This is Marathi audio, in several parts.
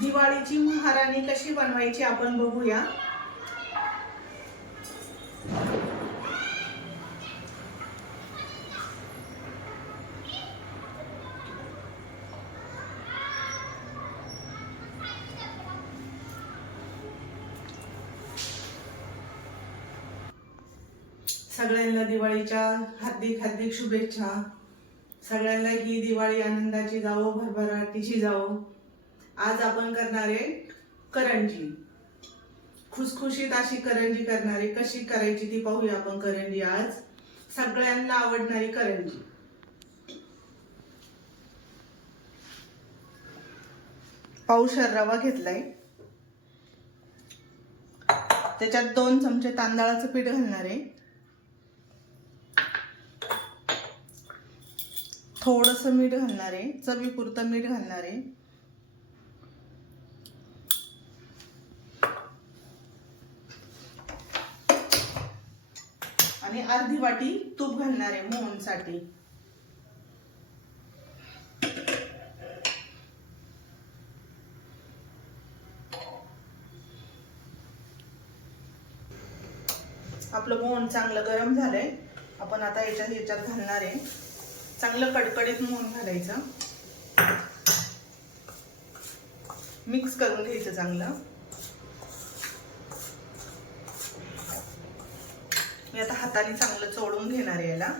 दिवाळीची महाराणी कशी बनवायची आपण बघूया. सगळ्यांना दिवाळीच्या हार्दिक हार्दिक शुभेच्छा. सगळ्यांना ही दिवाळी आनंदाची जावो भरभराटीची जावो. आज आपण करणार आहे करंजी. खुसखुशीत अशी करंजी करणारे कशी करायची ती पाहूया आपण करंजी आज. सगळ्यांना आवडणारी करंजी. पावशर रवा घेतलाय. त्याच्यात दोन चमचे तांदळाचं पीठ घालणार आहे. थोडस मीठ घालणार आहे चवीपुरतं मीठ घालणार आहे. आणि अर्धी वाटी तूप घालणार आहे मोहनसाठी. आपलं मोहन चांगलं गरम झालंय. आपण आता याच्यात याच्यात घालणार आहे. चांगलं कडकडीत मोहन घालायचं. मिक्स करून घ्यायचं चांगलं. मी आता हाताने चांगलं चोळून घेणार आहे याला.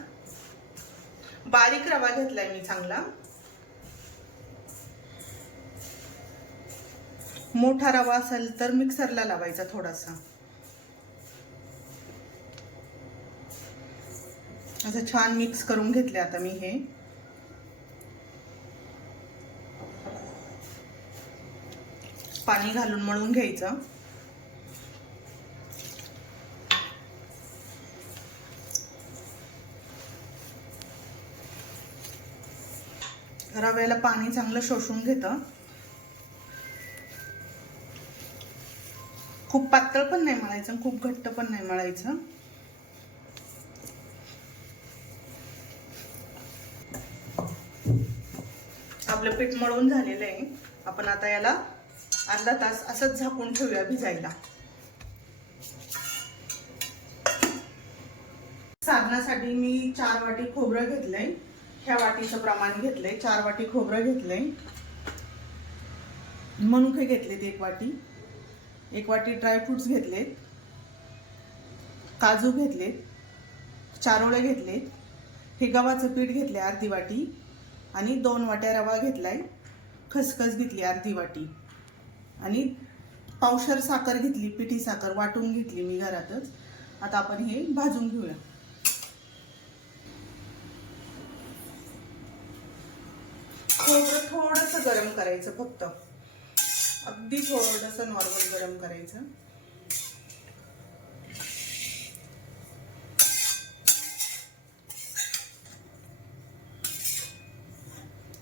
बारीक रवा घेतलाय मी चांगला. मोठा रवा असेल तर मिक्सरला लावायचा थोडासा. असं छान मिक्स करून घेतले आता मी हे. पाणी घालून मळून घ्यायचं. रव्याला पाणी चांगलं शोषून घेतं. खूप पातळ पण नाही मळायचं खूप घट्ट पण नाही मळायचं. आपलं पीठ मळून झालेलं आहे. आपण आता याला अर्धा तास असंच झाकून ठेवूया भिजायला. साधनासाठी मी चार वाटी खोबरं घेतलंय. ह्या वाटीचं प्रमाण घेतलंय चार वाटी खोबरं घेतलंय. मनुके घेतलेत एक वाटी. एक वाटी ड्रायफ्रुट्स घेतलेत. काजू घेतलेत. चारोळे घेतलेत. हे गव्हाचं पीठ घेतले अर्धी वाटी आणि दोन वाट्या रवा घेतलाय. खसखस घेतली अर्धी वाटी. आणि पावशर साखर घेतली पिठी साखर वाटून घेतली मी घरातच. आता आपण हे भाजून घेऊया खोबरं थोडंसं गरम करायचं फक्त. अगदी थोडंसं नॉर्मल गरम करायचं.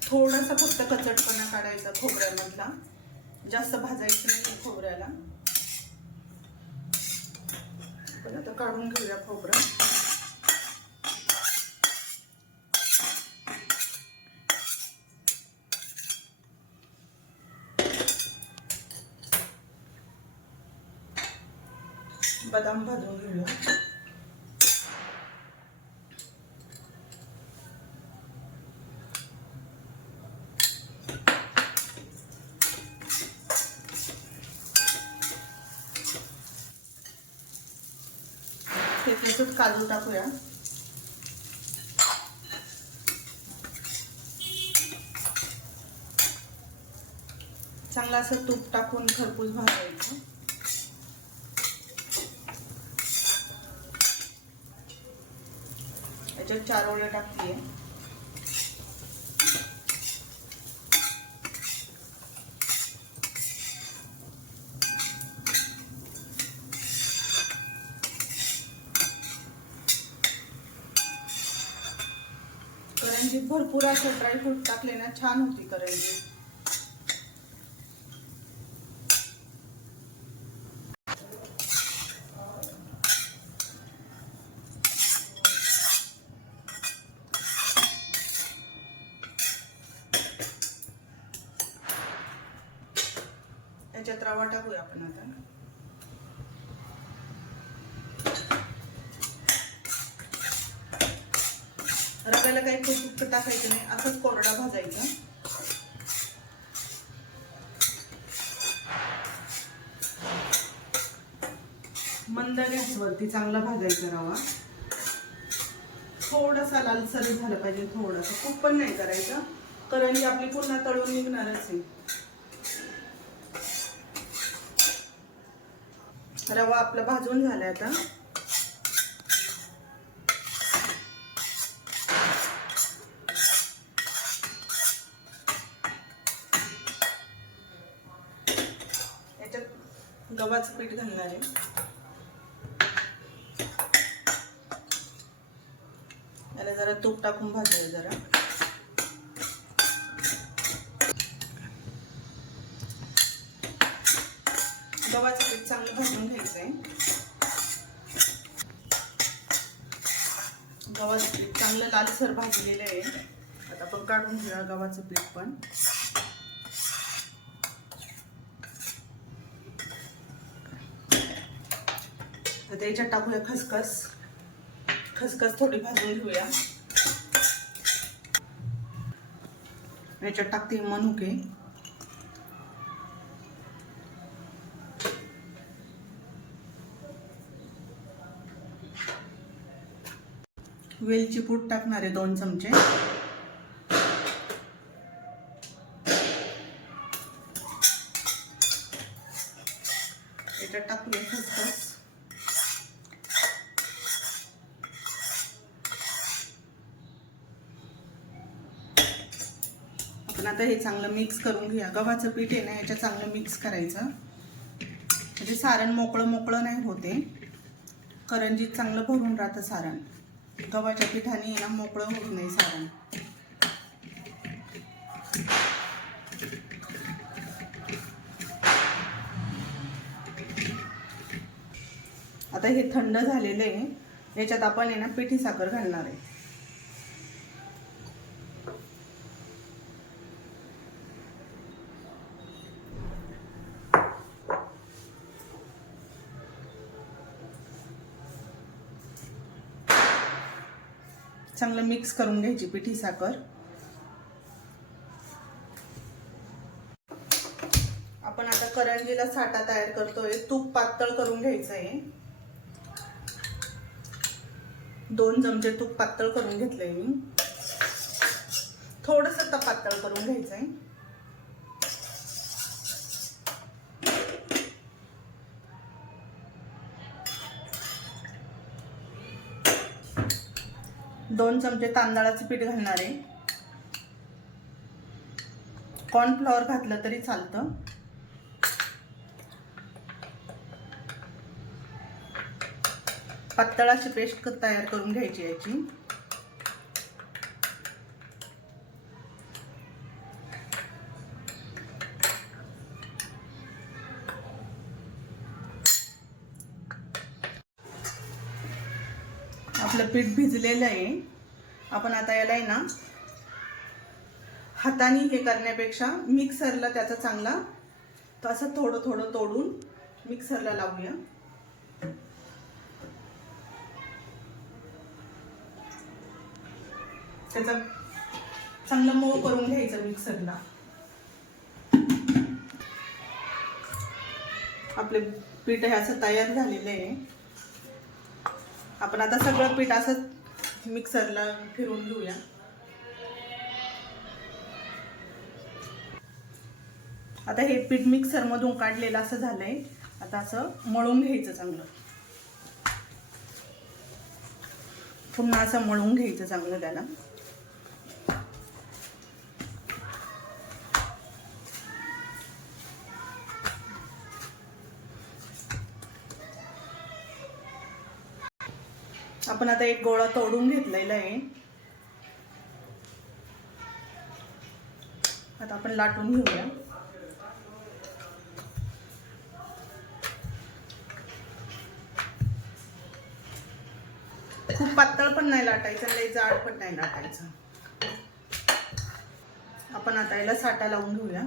थोडासा फक्त कचटपणा काढायचा खोबऱ्यामधला. जास्त भाजायचं नाही खोबऱ्याला. पण आता काढून घेऊया खोबरं. बदाम भाजून घेऊया. त्याच्यातच काजू टाकूया. चांगलं असं तूप टाकून खरपूस भाजायचं. याच्यात चार ओळ्या टाकतीये. करंजी भरपूर असं ड्रायफ्रूट टाकले ना छान होती करंजी. त्याच्यात रवा टाकूया आपण आता. रव्याला काही खूप टाकायचं नाही असंच कोरडा भाजायचा. मंद गॅसवरती चांगला भाजायचा रवा. थोडासा लालसर झालं पाहिजे थोडंसं. खूप पण नाही करायचं. कारण करंजी आपली पुन्हा तळून निघणारच आहे. रवा आपला भाजून आहे आता. याच्यात गव्हाचं पीठ घालणार आहे. याला जरा तूप टाकून भाजूया जरा गव्हाचं पीठ चांगलं भाजून घ्यायचं आहे गव्हाचं पीठ चांगलं लालसर भाजलेलं आहे. आता आपण काढून घेऊया गव्हाचं पीठ पण. आता याच्यात टाकूया खसखस. खसखस थोडी भाजून घेऊया. याच्यात टाकते मनुके. वेलची पूड टाकणार आहे दोन चमचे. याच्यात टाकूया खसखस आपण आता हे चांगलं मिक्स करून घेऊया. गव्हाचं पीठ आहे ना याच्यात चांगलं मिक्स करायचं. म्हणजे सारण मोकळं मोकळं नाही होते. करंजीत चांगलं भरून राहतं सारण. गव्हाच्या पिठाने ना मोकळं होत नाही सारण. आता हे थंड झालेलं आहे याच्यात आपण आहे ना पिठी साखर घालणार आहे. चांगलं मिक्स करून घ्यायची पिठी साखर. आपण आता करंजीला साठा तयार करतोय. तूप पातळ करून घ्यायचं आहे दोन चमचे तूप पातळ करून घेतलंय मी. थोडस पातळ करून घ्यायचंय. दोन चमचे तांदळाचं पीठ घालणार आहे. कॉर्नफ्लॉवर घातलं तरी चालतं. पातळाची पेस्ट तयार करून घ्यायची याची आपलं पीठ भिजलेलं आहे. आपण आता याला आहे ना हाताने हे करण्यापेक्षा मिक्सरला त्याचा चांगला तो असं थोडं थोडं तोडून मिक्सरला लावूया. त्याचा चांगलं मऊ करून घ्यायचं मिक्सरला. आपले पीठ हे असं तयार झालेलं आहे. आपण आता सगळं पीठ असं मिक्सरला फिरवून घेऊया. आता हे पीठ मिक्सरमधून काढलेलं असं झालंय. आता असं मळून घ्यायचं चांगलं. पुन्हा असं मळून घ्यायचं चांगलं त्याला. आता एक गोळा तोडून घेतलेला आहे. आता आपण लाटून घेऊया. खूप पातळ पण नाही लाटायचं लय जाड पण नाही लाटायचं. आपण आता याला साठा लावून घेऊया.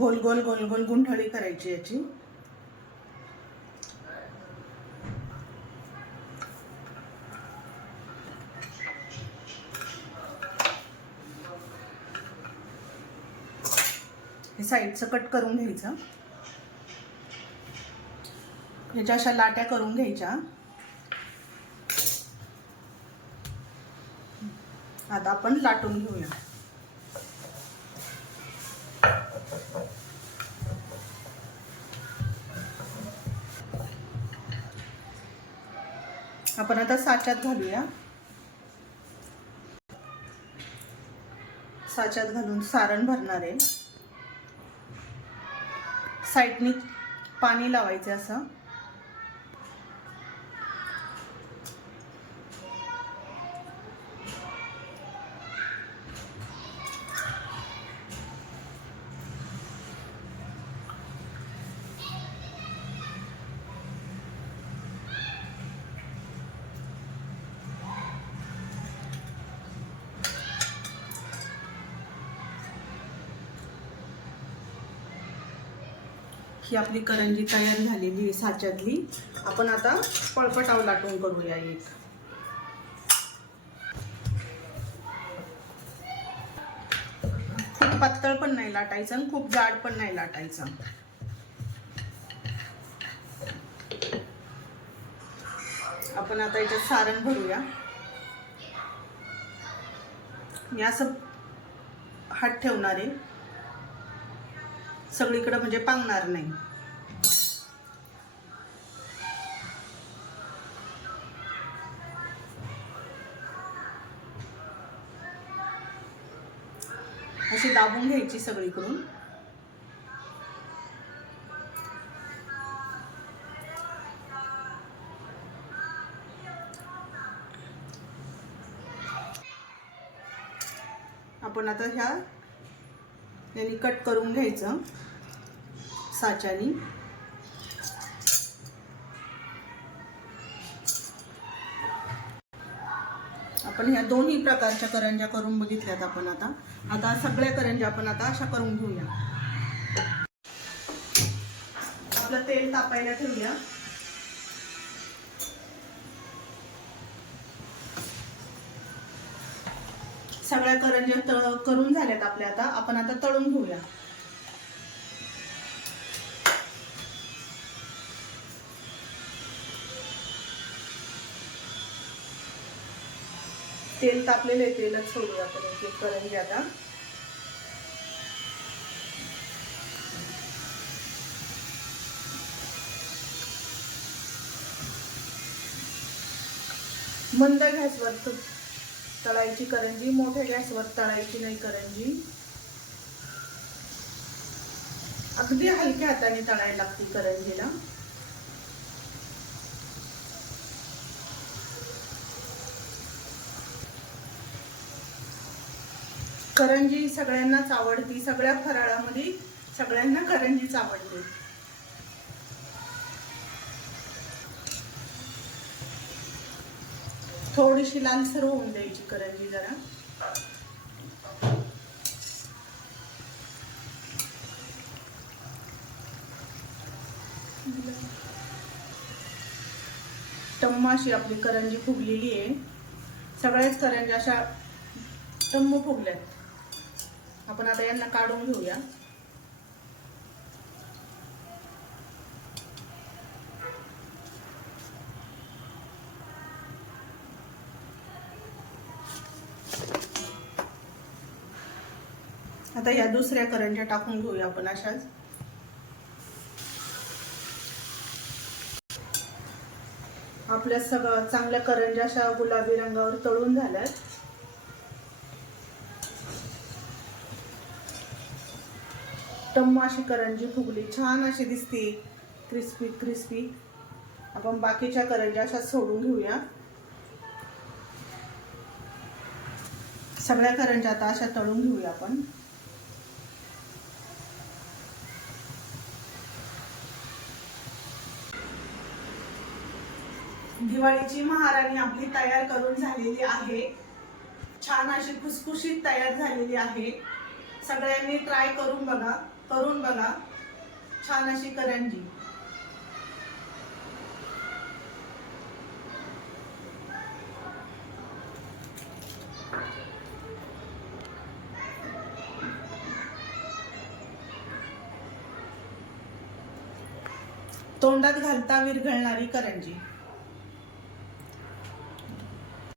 गोल गोल गोल गोल गुंठळी करायची याची. हे साईडचं कट करून घ्यायचं. ह्याच्या अशा लाट्या करून घ्यायच्या. आता आपण लाटून घेऊया. आपण आता साच्यात घालूया. साच्यात घालून सारण भरणार आहे. साईडनी पाणी लावायचं असं. ही आपली करंजी तयार झालेली आहे साच्यातली. आपण आता पळपटाव लाटून करूया एक. खूप पातळ पण नाही लाटायचं आणि खूप जाड पण नाही लाटायचं. आपण आता याच्यात सारण भरूया. मी असं हात ठेवणार आहे. सगळीकडं म्हणजे पांगणार नाही. अशी दाबून घ्यायची सगळीकडून. आपण आता ह्या यांनी कट करून घ्यायचं साच्यानी. आपण ह्या दोन्ही प्रकारच्या करंज्या करून बघितल्यात आपण आता. आता सगळ्या करंज्या आपण आता अशा करून घेऊया. आपलं तेल तापायला ठेवूया. सगळ्या करंज्या तळ करून झाल्यात आपल्या आता. आपण आता तळून घेऊया. तेल तापलेलं आहे तेलच सोडूया आपण एक एक करंजी आता. मंद घ्यायचं त- तळायची करंजी मोठ्या गॅसवर तळायची नाही करंजी. अगदी हलक्या हाताने तळायला लागते करंजीला. करंजी सगळ्यांनाच आवडती सगळ्या फराळामध्ये सगळ्यांना करंजीच आवडते. थोडीशी लालसर होऊन द्यायची करंजी जरा. टम्म अशी आपली करंजी फुगलेली आहे. सगळ्याच करंजी अशा टम्म फुगल्यात. आपण आता यांना काढून घेऊया. आता या दुसऱ्या करंज्या टाकून घेऊया आपण अशाच. आपल्या सगळं चांगल्या करंज्या अशा गुलाबी रंगावर तळून झाल्यात. टम्म अशी करंजी फुगली छान अशी दिसते. Crispy crispy. आपण बाकीच्या करंज्या अशा सोडून घेऊया. सगळ्या करंज्या आता अशा तळून घेऊया आपण. दिवाळीची महाराणी आपली तयार करून झालेली आहे. छान अशी खुसखुशीत तयार झालेली आहे. सगळ्यांनी ट्राय करून बघा करून बघा. छान अशी करंजी. तोंडात घालता विरघळणारी करंजी.